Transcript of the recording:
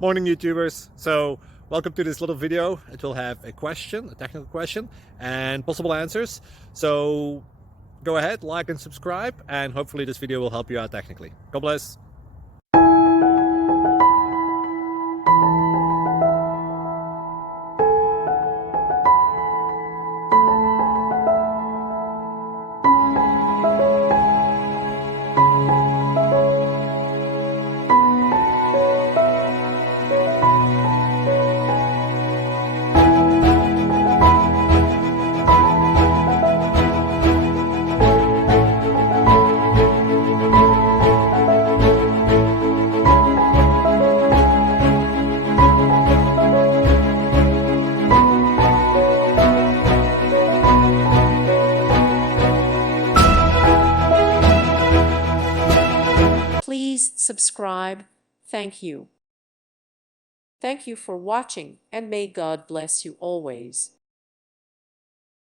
Morning YouTubers. So welcome to this little video. It will have a question, a technical question, and possible answers. So go ahead, like and subscribe, and hopefully this video will help you out technically. God bless. Please subscribe. Thank you. Thank you for watching, and may God bless you always.